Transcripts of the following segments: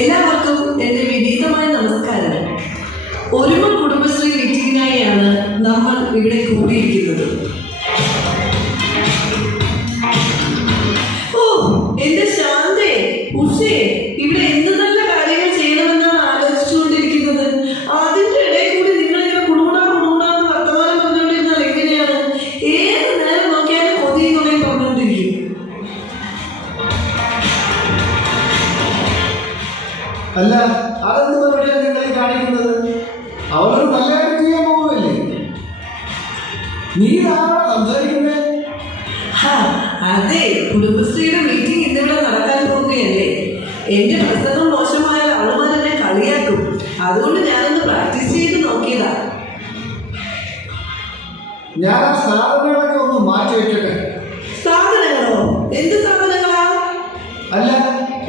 എല്ലാവർക്കും എന്റെ വിനീതമായ നമസ്കാരം. ഒരുമ കുടുംബശ്രീ മീറ്റിംഗിനായാണ് നമ്മൾ ഇവിടെ കൂടിയിരിക്കുന്നത്. അതുകൊണ്ട് ഞാനൊന്ന് പ്രാക്ടീസ് ചെയ്ത് നോക്കിയതാ. ഞാൻ സാധനങ്ങളൊക്കെ ഒന്ന് മാറ്റി വെക്കട്ടെ? സാധനങ്ങളോ? എന്ത് സാധനങ്ങളാ? അല്ല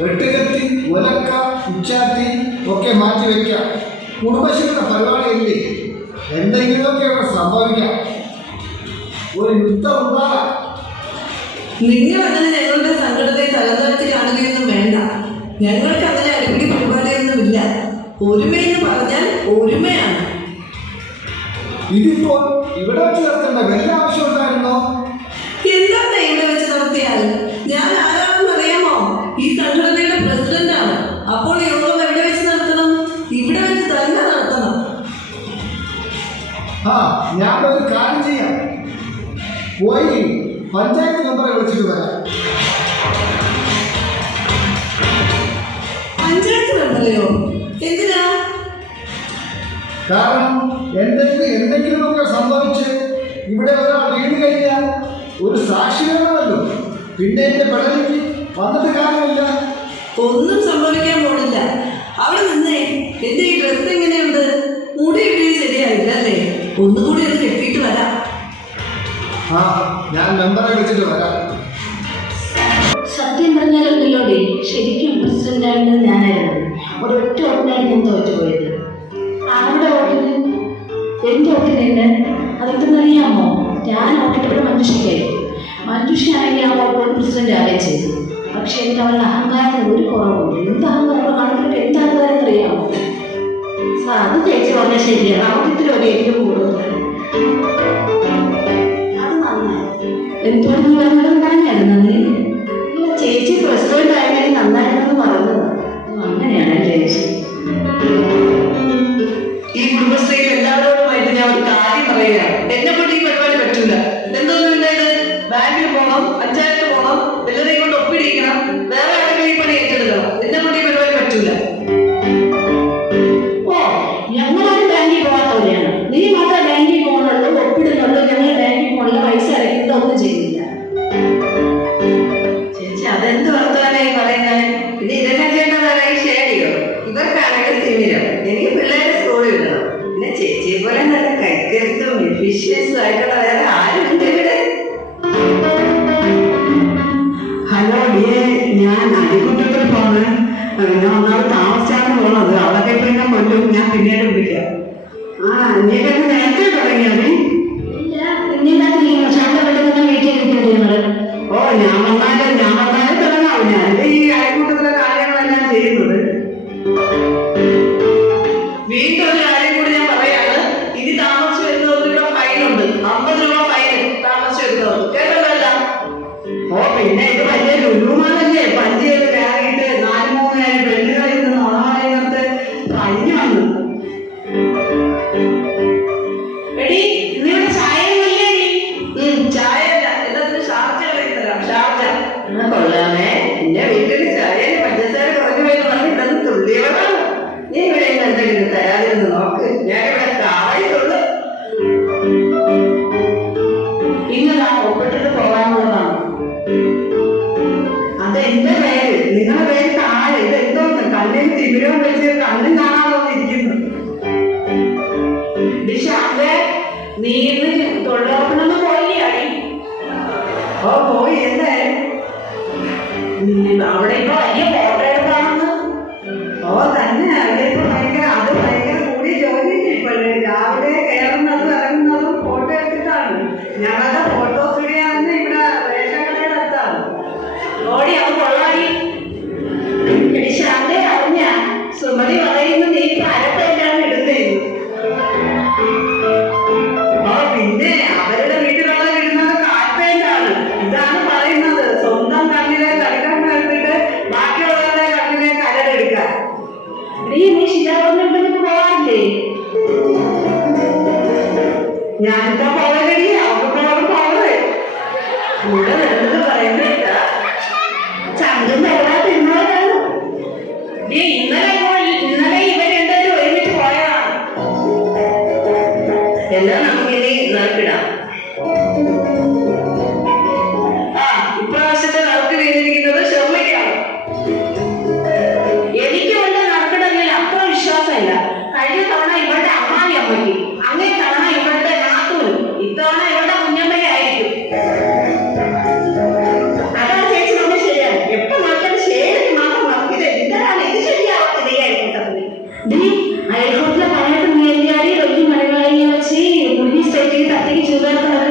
വെട്ടുകത്തി ഒലക്ക ഉച്ചാത്തി ഒക്കെ മാറ്റി വെക്കാം. കുടുംബശ്രീയുടെ പരിപാടിയല്ലേ? എന്തെങ്കിലുമൊക്കെ ഇവിടെ സംഭവിക്കാം. ഒരു യുദ്ധം ഉണ്ടാകാം നിങ്ങൾ അങ്ങനെ ഞങ്ങളുടെ സംഘടനയെ തലതാഴ്ത്തി കാണുകയൊന്നും വേണ്ട. ഞങ്ങൾക്ക് അങ്ങനെ അടിപിടി പരിപാടിയൊന്നുമില്ല. ഒരുമയെന്ന് പറഞ്ഞാൽ ഒരുമയാണ്. ഇതിപ്പോൾ ഇവിടെ വെച്ച് നടത്തേണ്ട വല്ല ആവശ്യം ഉണ്ടായിരുന്നോ? എന്താണ് ഇവിടെ വെച്ച് നടത്തിയാൽ? ഞാൻ ആരാണെന്ന് അറിയാമോ? ഈ സംഘടനയുടെ പ്രസിഡന്റാണ്. അപ്പോൾ യോഗം എവിടെ വെച്ച് നടത്തണം? ഇവിടെ വെച്ച് തന്നെ നടത്തണം. ആ ഞാൻ ഒരു കാര്യം ചെയ്യാം. പോയി പഞ്ചായത്ത് മെമ്പറെ വിളിച്ചിട്ട് വരാം. പഞ്ചായത്ത് മെമ്പറെയോ? എന്തിനാ? കാരണം എന്തെങ്കിലും എന്തെങ്കിലുമൊക്കെ സംഭവിച്ച് ഇവിടെ ഒരാൾ വീണ് കഴിഞ്ഞാൽ ഒരു സാക്ഷി വേണമല്ലോ. പിന്നെ എന്റെ പെടലിക്ക് വന്നിട്ട് കാര്യമില്ല. ഒന്നും സംഭവിക്കാൻ പോണില്ല. അവിടെ നിന്നേ എന്റെ ഈ ഡ്രസ് എങ്ങനെയുണ്ട്? മുടി ഇട്ടിയത് ശരിയായില്ല അല്ലേ? ഒന്നുകൂടി ഒന്ന് കെട്ടിയിട്ട് വരാം. ആ ഞാൻ മെമ്പറെ വിളിച്ചിട്ട് വരാം. സത്യം പറഞ്ഞാലുണ്ടല്ലോടെ ശരിക്കും പ്രസിഡന്റ് ആയിരുന്നത് ഞാനായിരുന്നു. ഒരൊറ്റ വോട്ടിനാണ് ഞാൻ തോറ്റുപോയത്. ആരുടെ വോട്ടിന് എന്റെ അതൊക്കെ അറിയാമോ ഞാൻ ഓട്ടിട്ടവിടെ മഞ്ജുഷയ്ക്കായി. മഞ്ജുഷയാണെങ്കിൽ അവൾ വോട്ട് പ്രസിഡന്റ് ആകെ ചെയ്തു. പക്ഷെ എനിക്ക് അവളുടെ അഹങ്കാരത്തിന് ഒരു കുറവുണ്ട് എന്ത് അഹങ്കാരം കണക്കിലൊക്കെ എന്ത് അഹങ്കാരം അറിയാമോ സാർ അത് ചേച്ചി പറഞ്ഞാൽ ശരിയാണ് ആദ്യത്തിൽ ഒരു എങ്കിലും കൂടുതൽ ഹലോ ഞാൻ അരിക്കുട്ടത്തിൽ പോന്ന്. ഞാൻ ഒന്നാമത് താമസിച്ചാണ് പോണത്. അവളൊക്കെ കൊല്ലും ഞാൻ പിന്നീട് വിളിക്കാം. ആ നീയൊക്കെ നേരത്തെ തുടങ്ങിയത് നീ ഇന്ന് തൊഴിലുറപ്പിനൊന്നും പോയില്ലേ ഓ പോയി. എന്തായാലും അവിടെ ഇപ്പൊ ഞാനിപ്പോ പോവലടി അവർക്ക് പോകണം പോവത് കൂടെ വരുന്നത് പറയുന്നില്ല. ചങ്കും തവണ തിന്നോളാണ് ഇന്നലെ ഇന്നലെ ഇവർ രണ്ടുപേരും ഒരുമിച്ച് പോയതാണ് എന്നാ നമുക്കിനി നോക്കിടാം ആ ഇപ്രാവശ്യത്തെ നമുക്ക് വീണിരിക്കുന്നത് ഷെർലിക്കാണ് എനിക്ക് കൊണ്ട് നടക്കണമെങ്കിൽ അത്ര വിശ്വാസമില്ല. കഴിഞ്ഞ সুন্দর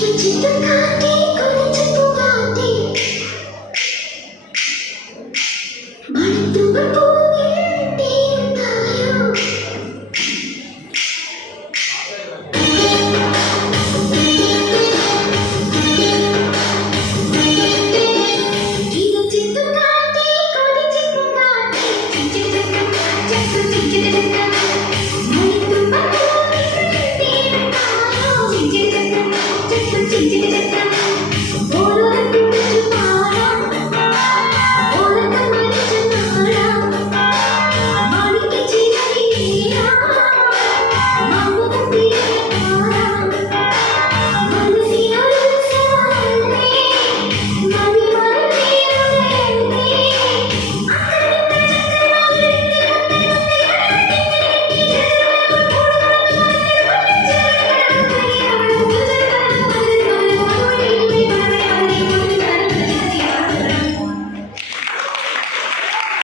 சுஜித காட்டி